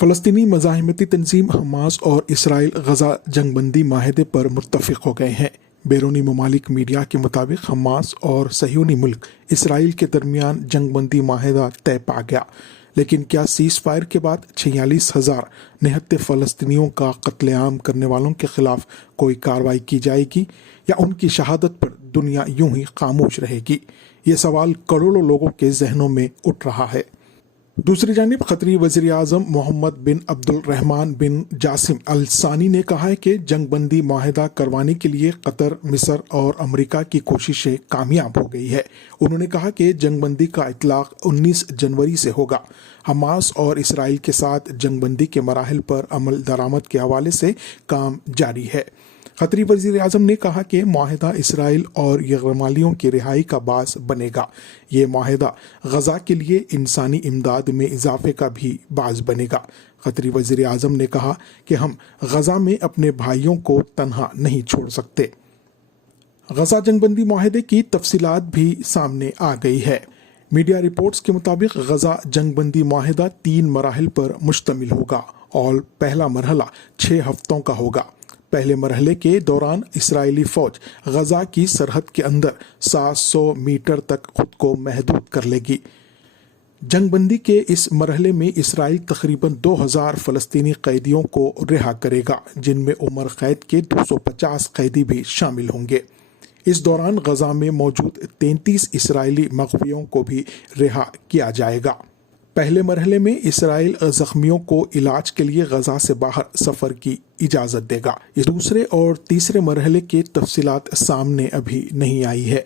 فلسطینی مزاحمتی تنظیم حماس اور اسرائیل غزہ جنگ بندی معاہدے پر متفق ہو گئے ہیں۔ بیرونی ممالک میڈیا کے مطابق حماس اور صہیونی ملک اسرائیل کے درمیان جنگ بندی معاہدہ طے پا گیا، لیکن کیا سیز فائر کے بعد 46,000 نہتے فلسطینیوں کا قتل عام کرنے والوں کے خلاف کوئی کارروائی کی جائے گی یا ان کی شہادت پر دنیا یوں ہی خاموش رہے گی؟ یہ سوال کروڑوں لوگوں کے ذہنوں میں اٹھ رہا ہے۔ دوسری جانب قطری وزیر اعظم محمد بن عبد الرحمن بن جاسم ال ثانی نے کہا ہے کہ جنگ بندی معاہدہ کروانے کے لیے قطر، مصر اور امریکہ کی کوششیں کامیاب ہو گئی ہے۔ انہوں نے کہا کہ جنگ بندی کا اطلاق 19 جنوری سے ہوگا۔ حماس اور اسرائیل کے ساتھ جنگ بندی کے مراحل پر عمل درآمد کے حوالے سے کام جاری ہے۔ قطری وزیر اعظم نے کہا کہ معاہدہ اسرائیل اور یرغمالیوں کی رہائی کا باعث بنے گا۔ یہ معاہدہ غزہ کے لیے انسانی امداد میں اضافے کا بھی باعث بنے گا۔ قطری وزیر اعظم نے کہا کہ ہم غزہ میں اپنے بھائیوں کو تنہا نہیں چھوڑ سکتے۔ غزہ جنگ بندی معاہدے کی تفصیلات بھی سامنے آ گئی ہے۔ میڈیا رپورٹس کے مطابق غزہ جنگ بندی معاہدہ 3 مراحل پر مشتمل ہوگا اور پہلا مرحلہ 6 ہفتوں کا ہوگا۔ پہلے مرحلے کے دوران اسرائیلی فوج غزہ کی سرحد کے اندر 700 میٹر تک خود کو محدود کر لے گی۔ جنگ بندی کے اس مرحلے میں اسرائیل تقریباً 2000 فلسطینی قیدیوں کو رہا کرے گا، جن میں عمر قید کے 250 قیدی بھی شامل ہوں گے۔ اس دوران غزہ میں موجود 33 اسرائیلی مغویوں کو بھی رہا کیا جائے گا۔ پہلے مرحلے میں اسرائیل زخمیوں کو علاج کے لیے غزہ سے باہر سفر کی اجازت دے گا۔ دوسرے اور تیسرے مرحلے کی تفصیلات سامنے ابھی نہیں آئی ہے۔